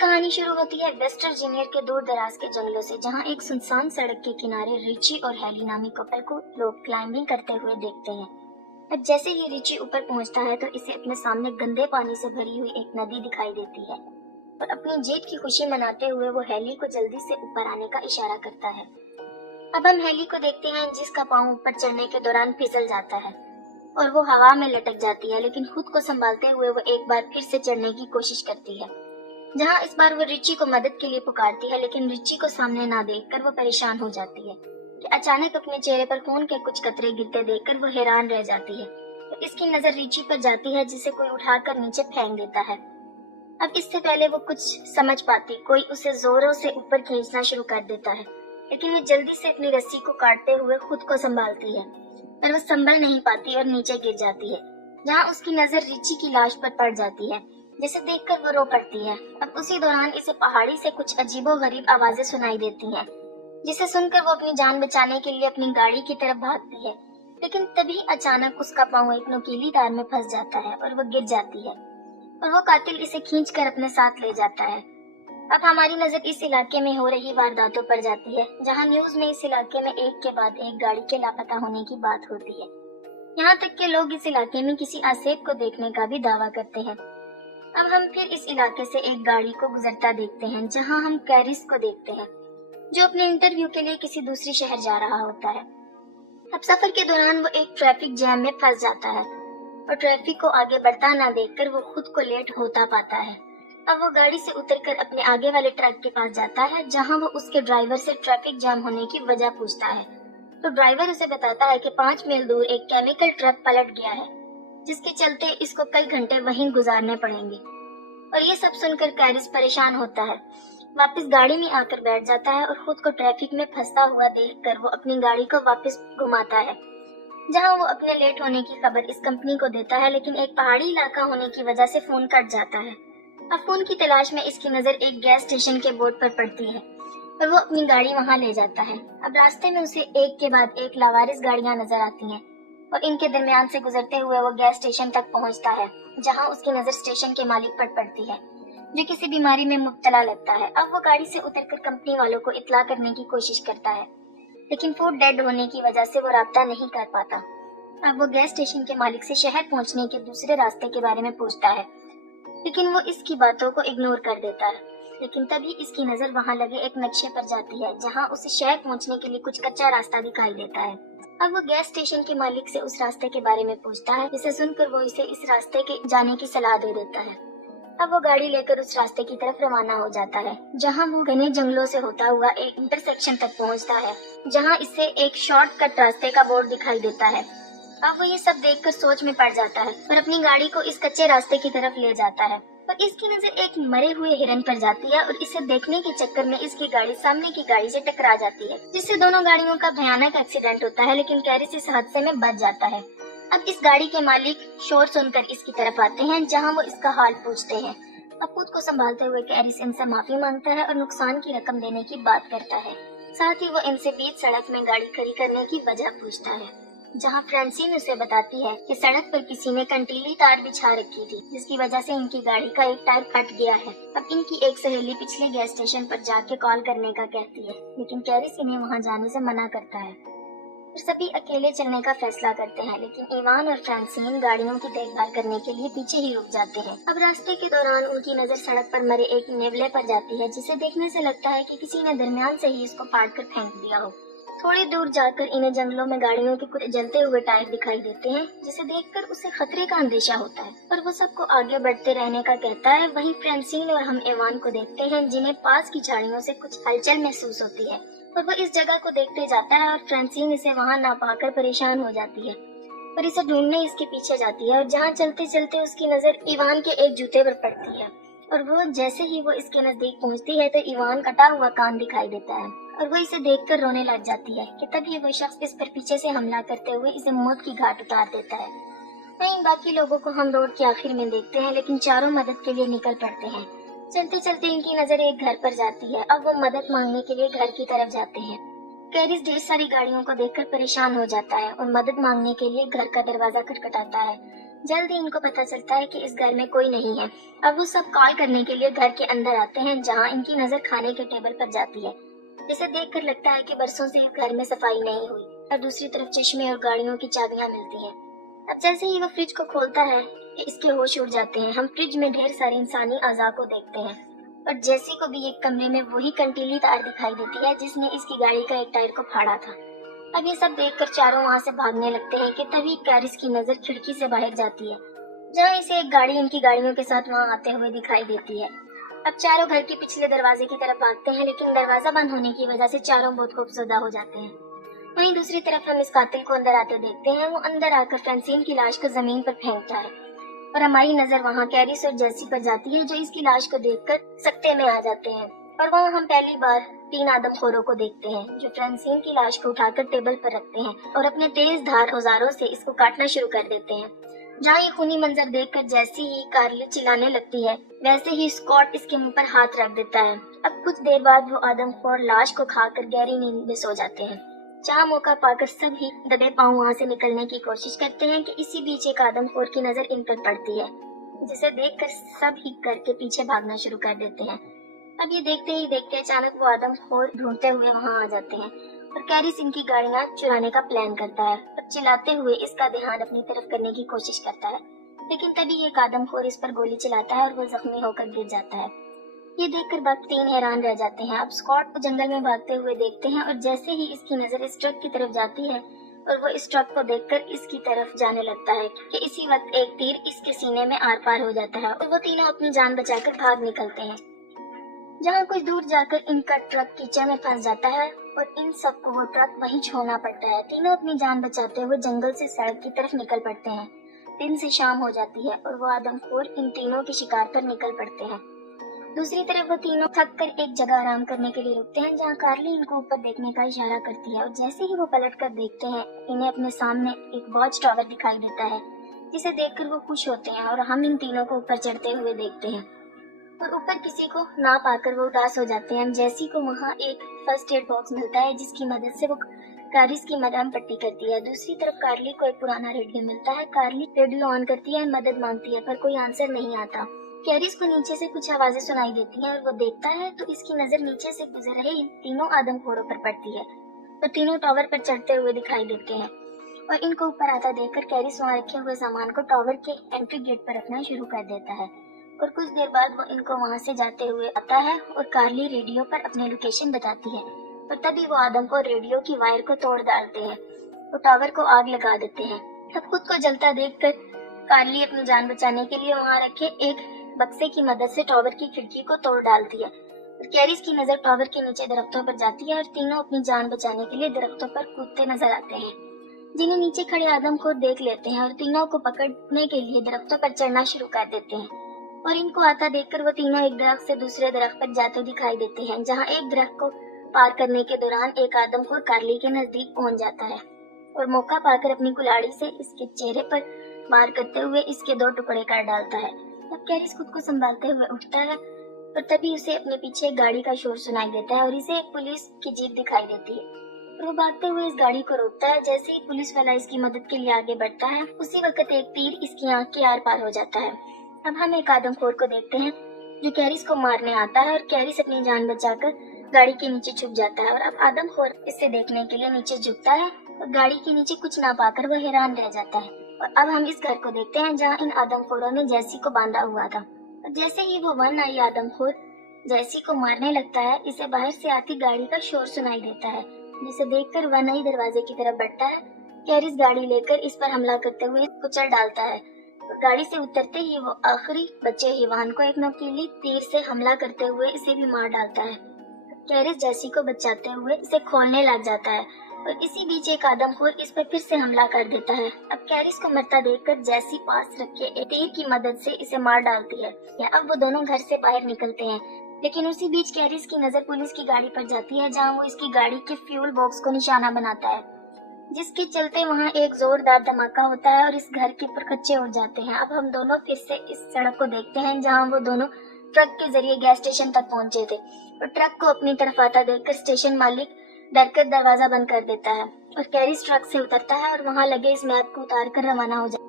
कहानी शुरू होती है वेस्ट वर्जीनिया के दूर दराज के जंगलों से, जहाँ एक सुनसान सड़क के किनारे रिची और हेली नामी कपल को लोग क्लाइंबिंग करते हुए देखते हैं। अब जैसे ही रिची ऊपर पहुंचता है तो इसे अपने सामने गंदे पानी से भरी हुई एक नदी दिखाई देती है और अपनी जीत की खुशी मनाते हुए वो हेली को जल्दी से ऊपर आने का इशारा करता है। अब हम हेली को देखते हैं जिसका पाँव ऊपर चढ़ने के दौरान फिसल जाता है और वो हवा में लटक जाती है, लेकिन खुद को संभालते हुए वो एक बार फिर से चढ़ने की कोशिश करती है, जहाँ इस बार वो रिची को मदद के लिए पुकारती है। लेकिन रिची को सामने ना देखकर वो परेशान हो जाती है कि अचानक अपने चेहरे पर खून के कुछ कतरे गिरते देखकर वो हैरान रह जाती है। तो इसकी नजर रिची पर जाती है जिसे कोई उठाकर नीचे फेंक देता है। अब इससे पहले वो कुछ समझ पाती, कोई उसे जोरों से ऊपर खींचना शुरू कर देता है, लेकिन वो जल्दी से अपनी रस्सी को काटते हुए खुद को संभालती है, पर वो संभल नहीं पाती और नीचे गिर जाती है, जहाँ उसकी नजर रिची की लाश पर पड़ जाती है, जिसे देखकर वो रो पड़ती है। अब उसी दौरान इसे पहाड़ी से कुछ अजीबोगरीब आवाजें सुनाई देती हैं, जिसे सुनकर वो अपनी जान बचाने के लिए अपनी गाड़ी की तरफ भागती है, लेकिन तभी अचानक उसका पाँव एक नुकीली तार में फंस जाता है और वो गिर जाती है और वो कातिल इसे खींचकर अपने साथ ले जाता है। अब हमारी नजर इस इलाके में हो रही वारदातों पर जाती है, जहाँ न्यूज में इस इलाके में एक के बाद एक गाड़ी के लापता होने की बात होती है। यहाँ तक के लोग इस इलाके में किसी आसेब को देखने का भी दावा करते हैं। अब हम फिर इस इलाके से एक गाड़ी को गुजरता देखते हैं, जहाँ हम कैरिस को देखते हैं, जो अपने इंटरव्यू के लिए किसी दूसरी शहर जा रहा होता है। अब सफर के दौरान वो एक ट्रैफिक जैम में फंस जाता है और ट्रैफिक को आगे बढ़ता ना देखकर वो खुद को लेट होता पाता है। अब वो गाड़ी से उतरकर अपने आगे वाले ट्रक के पास जाता है, जहाँ वो उसके ड्राइवर से ट्रैफिक जाम होने की वजह पूछता है। तो ड्राइवर उसे बताता है कि 5 मील दूर एक केमिकल ट्रक पलट गया है, जिसके चलते इसको कई घंटे वहीं गुजारने पड़ेंगे। और ये सब सुनकर कैरिस परेशान होता है, वापस गाड़ी में आकर बैठ जाता है और खुद को ट्रैफिक में फंसता हुआ देखकर वो अपनी गाड़ी को वापस घुमाता है, जहां वो अपने लेट होने की खबर इस कंपनी को देता है, लेकिन एक पहाड़ी इलाका होने की वजह से फोन कट जाता है। अब फोन की तलाश में इसकी नजर एक गैस स्टेशन के बोर्ड पर पड़ती है और वो अपनी गाड़ी वहां ले जाता है। अब रास्ते में उसे एक के बाद एक लावारिस गाड़ियां नजर आती हैं और इनके दरमियान से गुजरते हुए वो गैस स्टेशन तक पहुंचता है, जहां उसकी नजर स्टेशन के मालिक पर पड़ती है, जो किसी बीमारी में मुब्तला लगता है। अब वो गाड़ी से उतरकर कंपनी वालों को इत्तला करने की कोशिश करता है, लेकिन फोन डेड होने की वजह से वो राब्ता नहीं कर पाता। अब वो गैस स्टेशन के मालिक से शहर पहुंचने के दूसरे रास्ते के बारे में पूछता है, लेकिन वो इसकी बातों को इग्नोर कर देता है। लेकिन तभी इसकी नजर वहां लगे एक नक्शे पर जाती है, जहां उसे शहर पहुंचने के लिए कुछ कच्चा रास्ता दिखाई देता है। अब वो गैस स्टेशन के मालिक से उस रास्ते के बारे में पूछता है, जिसे सुनकर वो इसे इस रास्ते के जाने की सलाह दे देता है। अब वो गाड़ी लेकर उस रास्ते की तरफ रवाना हो जाता है, जहां वो घने जंगलों से होता हुआ एक इंटरसेक्शन तक पहुंचता है, जहां इसे एक शॉर्टकट रास्ते का बोर्ड दिखाई देता है। अब वो ये सब देखकर सोच में पड़ जाता है और अपनी गाड़ी को इस कच्चे रास्ते की तरफ ले जाता है, पर इसकी नजर एक मरे हुए हिरन पर जाती है और इसे देखने के चक्कर में इसकी गाड़ी सामने की गाड़ी से टकरा जाती है, जिससे दोनों गाड़ियों का भयानक एक्सीडेंट होता है। लेकिन कैरिस इस हादसे में बच जाता है। अब इस गाड़ी के मालिक शोर सुनकर इसकी तरफ आते हैं, जहां वो इसका हाल पूछते हैं। अब खुद को संभालते हुए कैरिस इनसे माफी मांगता है और नुकसान की रकम देने की बात करता है। साथ ही वो इनसे बीच सड़क में गाड़ी खड़ी करने की वजह पूछता है, जहां फ्रांसीन उसे बताती है कि सड़क पर किसी ने कंटीली तार बिछा रखी थी, जिसकी वजह से इनकी गाड़ी का एक टायर फट गया है। अब इनकी एक सहेली पिछले गैस स्टेशन पर जाके कॉल करने का कहती है, लेकिन कैरिस इन्हें वहां जाने से मना करता है और सभी अकेले चलने का फैसला करते हैं। लेकिन इवान और फ्रांसीन गाड़ियों की देखभाल करने के लिए पीछे ही रुक जाते हैं। अब रास्ते के दौरान उनकी नजर सड़क पर मरे एक नेवले पर जाती है, जिसे देखने से लगता है कि किसी ने दरमियान से ही इसको फाड़ कर फेंक दिया हो। थोड़ी दूर जाकर इन्हें जंगलों में गाड़ियों के कुछ जलते हुए टायर दिखाई देते हैं, जिसे देखकर उसे खतरे का अंदेशा होता है, पर वो सबको आगे बढ़ते रहने का कहता है। वहीं फ्रांसीन और हम इवान को देखते हैं, जिन्हें पास की झाड़ियों से कुछ हलचल महसूस होती है और वो इस जगह को देखते जाता है और फ्रांसीन इसे वहां ना पाकर परेशान हो जाती है और इसे ढूंढने इसके पीछे जाती है। और जहाँ चलते चलते उसकी नजर इवान के एक जूते पर पड़ती है और वो जैसे ही वो इसके नजदीक पहुंचती है तो इवान कटा हुआ कान दिखाई देता है और वो इसे देखकर रोने लग जाती है कि तभी वो शख्स इस पर पीछे से हमला करते हुए इसे मौत की घाट उतार देता है। वहीं बाकी लोगों को हम रोड के आखिर में देखते हैं, लेकिन चारों मदद के लिए निकल पड़ते हैं। चलते चलते इनकी नजर एक घर पर जाती है। अब वो मदद मांगने के लिए घर की तरफ जाते हैं। कैरिस ढेर सारी गाड़ियों को देखकर परेशान हो जाता है और मदद मांगने के लिए घर का दरवाजा खटखटाता है, जल्द ही इनको पता चलता है कि इस घर में कोई नहीं है। अब वो सब कॉल करने के लिए घर के अंदर आते हैं, जहाँ इनकी नजर खाने के टेबल पर जाती है, जिसे देखकर लगता है कि बरसों से इस घर में सफाई नहीं हुई। और दूसरी तरफ चश्मे और गाड़ियों की चाबियां मिलती हैं। अब जैसे ही वो फ्रिज को खोलता है कि इसके होश उड़ जाते हैं। हम फ्रिज में ढेर सारे इंसानी अज़ा को देखते हैं और जैसी को भी एक कमरे में वही कंटीली तार दिखाई देती है जिसने इसकी गाड़ी का एक टायर को फाड़ा था। अब ये सब देखकर चारों वहाँ से भागने लगते हैं कि तभी कैरिस की नजर खिड़की से बाहर जाती है, जहाँ इसे एक गाड़ी इनकी गाड़ियों के साथ वहाँ आते हुए दिखाई देती है। अब चारों घर के पिछले दरवाजे की तरफ भागते हैं, लेकिन दरवाजा बंद होने की वजह से चारों बहुत खौफजदा हो जाते हैं। वहीं दूसरी तरफ हम इस कातिल को अंदर आते देखते हैं। वो अंदर आकर फ्रांसिन की लाश को जमीन पर फेंकता है और हमारी नजर वहाँ कैरिस और जेसी पर जाती है, जो इसकी लाश को देखकर सकते में आ जाते हैं। और वहाँ हम पहली बार 3 आदमखोरों को देखते हैं, जो फ्रांसिन की लाश को उठाकर टेबल पर रखते हैं और अपने तेज धार औजारों से इसको काटना शुरू कर देते हैं। जहाँ ये खूनी मंजर देखकर जैसी ही कार्ली चिल्लाने लगती है, वैसे ही स्कॉट इसके मुंह पर हाथ रख देता है। अब कुछ देर बाद वो आदमखोर लाश को खाकर गहरी नींद में सो जाते हैं। जहाँ मौका पाकर सब ही दबे पांव वहाँ से निकलने की कोशिश करते हैं कि इसी बीच एक आदमखोर की नजर इन पर पड़ती है, जिसे देखकर सब ही घर के पीछे भागना शुरू कर देते हैं। अब ये देखते ही देखते अचानक वो आदमखोर ढूंढते हुए वहाँ आ जाते हैं और कैरिस इनकी गाड़ियाँ चुराने का प्लान करता है और चिल्लाते हुए इसका ध्यान अपनी तरफ करने की कोशिश करता है। लेकिन तभी एक आदमखोर इस पर गोली चलाता है और वो जख्मी होकर गिर जाता है। ये देखकर बाकी 3 हैरान रह जाते हैं। अब स्कॉट को जंगल में भागते हुए देखते हैं और जैसे ही इसकी नजर इस ट्रक की तरफ जाती है और वो इस ट्रक को देखकर इसकी तरफ जाने लगता है कि इसी वक्त एक तीर इसके सीने में आर पार हो जाता है और वो तीनों अपनी जान बचाकर भाग निकलते हैं। जहाँ कुछ दूर जाकर इनका ट्रक कीचड़ में फंस जाता है और इन सबको वो ट्रक वहीं छोड़ना पड़ता है। तीनों अपनी जान बचाते हुए जंगल से सड़क की तरफ निकल पड़ते हैं। दिन से शाम हो जाती है और वो आदमखोर इन तीनों के शिकार पर निकल पड़ते हैं। दूसरी तरफ वो तीनों थक कर एक जगह आराम करने के लिए रुकते हैं, जहाँ कार्ली इनको ऊपर देखने का इशारा करती है और जैसे ही वो पलट कर देखते हैं, इन्हें अपने सामने एक वॉच टावर दिखाई देता है, जिसे देखकर वो खुश होते हैं और हम इन तीनों को ऊपर चढ़ते हुए देखते हैं। और ऊपर किसी को ना पाकर वो उदास हो जाते हैं। जैसी को वहाँ एक फर्स्ट एड बॉक्स मिलता है, जिसकी मदद से वो कारिस की मदाम पट्टी करती है। दूसरी तरफ कार्ली को एक पुराना रेडियो मिलता है। कार्ली रेडियो ऑन करती है, मदद मांगती है, पर कोई आंसर नहीं आता। कैरिस को नीचे से कुछ आवाजें सुनाई देती हैं और वो देखता है तो इसकी नजर नीचे से गुजर रहे इन तीनों आदमखोरों पर पड़ती है और तीनों टावर पर चढ़ते हुए दिखाई देते हैं। और इनको ऊपर आता देखकर कैरिस वहाँ रखे हुए सामान को टावर के एंट्री गेट पर रखना शुरू कर देता है और कुछ देर बाद वो इनको वहाँ से जाते हुए आता है और कार्ली रेडियो पर अपनी लोकेशन बताती है और तभी वो आदमखोर रेडियो की वायर को तोड़ डालते हैं और टावर को आग लगा देते हैं। तब खुद को जलता देखकर कार्ली अपनी जान बचाने के लिए वहाँ रखे एक बक्से की मदद से टावर की खिड़की को तोड़ डालती है और कैरिस की नजर टावर के नीचे दरख्तों पर जाती है और तीनों अपनी जान बचाने के लिए दरख्तों पर कूदते नजर आते हैं, जिन्हें नीचे खड़े आदमखोर देख लेते हैं और तीनों को पकड़ने के लिए दरख्तों पर चढ़ना शुरू कर देते हैं। और इनको आता देखकर वो तीनों एक दरख्त से दूसरे दरख्त पर जाते दिखाई देते हैं, जहाँ एक दरख्त को पार करने के दौरान एक आदमखोर कार्ली के नजदीक पहुंच जाता है और मौका पाकर अपनी कुल्हाड़ी से इसके चेहरे पर वार करते हुए इसके 2 टुकड़े कर डालता है। अब कैरिस खुद को संभालते हुए उठता है और तभी उसे अपने पीछे एक गाड़ी का शोर सुनाई देता है और इसे एक पुलिस की जीप दिखाई देती है और वो भागते हुए इस गाड़ी को रोकता है। जैसे ही पुलिस वाला इसकी मदद के लिए आगे बढ़ता है, उसी वक्त एक तीर इसकी आंख के आर पार हो जाता है। अब हम एक आदमखोर को देखते हैं जो कैरिस को मारने आता है और कैरिस अपनी जान बचाकर गाड़ी के नीचे छुप जाता है और अब आदमखोर इसे देखने के लिए नीचे झुकता है और गाड़ी के नीचे कुछ ना पाकर वो हैरान रह जाता है। और अब हम इस घर को देखते हैं जहाँ इन आदमखोरों ने जैसी को बांधा हुआ था और जैसे ही वो वन आई आदमखोर जैसी को मारने लगता है, इसे बाहर से आती गाड़ी का शोर सुनाई देता है, जिसे देखकर वन आई दरवाजे की तरफ बढ़ता है। कैरिस गाड़ी लेकर इस पर हमला करते हुए कुचल डालता है और गाड़ी से उतरते ही वो आखिरी बचे ईवान को एक नुकीली तीर से हमला करते हुए इसे भी मार डालता है। कैरिस जैसी को बचाते हुए इसे खोलने लग जाता है और इसी बीच एक आदमखोर इस पर फिर से हमला कर देता है। अब कैरिस को मरता देखकर जैसी पास रखे एक तीर की मदद से इसे मार डालती है। अब वो दोनों घर से बाहर निकलते हैं, लेकिन उसी बीच कैरिस की नजर पुलिस की गाड़ी पर जाती है, जहां वो इसकी गाड़ी के फ्यूल बॉक्स को निशाना बनाता है, जिसके चलते वहां एक जोरदार धमाका होता है और इस घर के परखच्चे उड़ जाते हैं। अब हम दोनों फिर से इस सड़क को देखते हैं जहां वो दोनों ट्रक के जरिए गैस स्टेशन तक पहुंचे थे और ट्रक को अपनी तरफ आता देखकर स्टेशन मालिक डरकर दरवाजा बंद कर देता है और कैरिस ट्रक से उतरता है और वहां लगे इस मैप को उतार कर रवाना हो जाता है।